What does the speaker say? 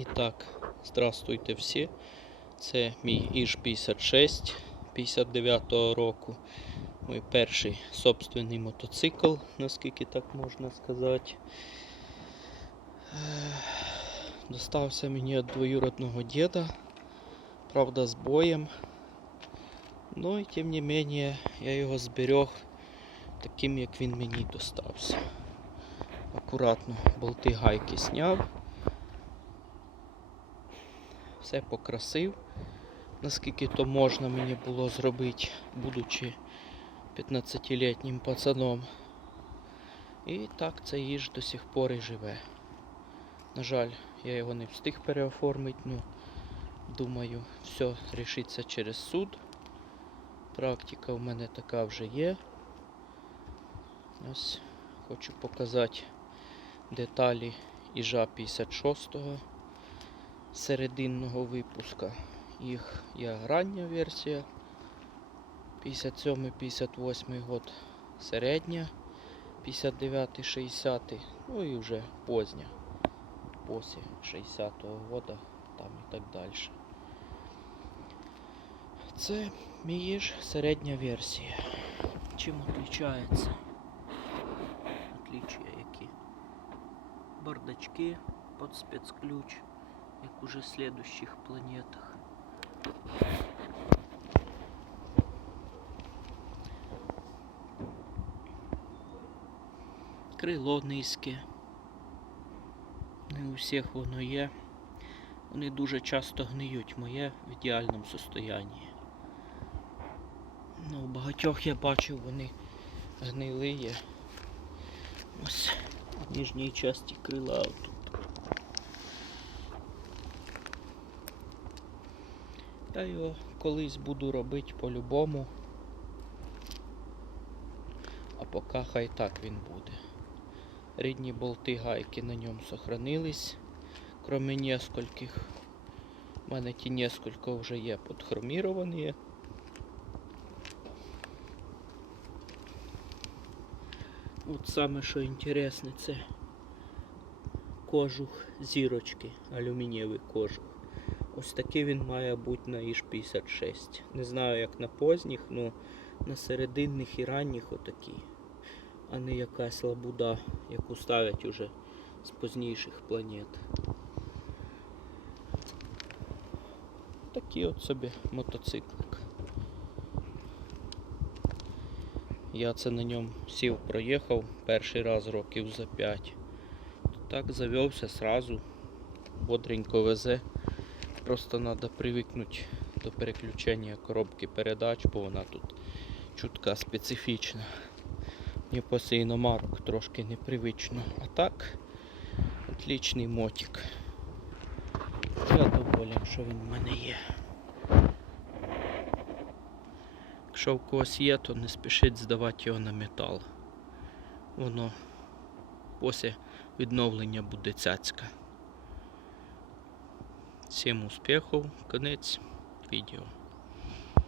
І так, здравствуйте всі. Це мій Іж 56 59-го року. Мій перший собственний мотоцикл, наскільки так можна сказати. Достався мені від двоюродного діда, правда, з боєм. Ну і тим не менее, я його зберіг таким, як він мені достався. Акуратно болти гайки зняв. Все покрасив, наскільки то можна мені було зробити, будучи 15-літнім пацаном. І так цей їж до сих пор і живе. На жаль, я його не встиг переоформити, ну думаю, все рішиться через суд. Практика в мене така вже є. Ось хочу показати деталі іжа 56-го серединного випуска. Їх є рання версія 57-58 год, середня 59-60, ну і вже позня, після 60-го года, там і так далі. Це мій ж середня версія. Чим отличається? Отличия які? Бардачки под спецключ, як уже следующих планетах. Крило низьке. Не у всіх воно є. Вони дуже часто гниють. Моє в ідеальному состоянні. Ну, у багатьох я бачив, вони гнили є. Ось в нижній часті крила отут. Я його колись буду робити по-любому. А поки хай так він буде. Рідні болти гайки на ньому сохранились, кроме нескольких. У мене ті несколько вже є подхроміровані. От саме що інтересне, це кожух зірочки, алюмінієвий кожух. Ось такий він має бути на іж 56. Не знаю як на поздніх, але на серединних і ранніх отакий. А не якась лабуда, яку ставлять уже з позніших планет. Такий от собі мотоциклик. Я це на ньому сів, проїхав перший раз років за 5. Так завівся сразу, бодренько везе. Просто треба привикнути до переключення коробки передач, бо вона тут чутка специфічна. Мені після іномарок трошки непривично. А так, отличний мотик. Я доволен, що він в мене є. Якщо в когось є, то не спішіть здавати його на метал. Воно після відновлення буде цяцька. Всім успіху, конець відео.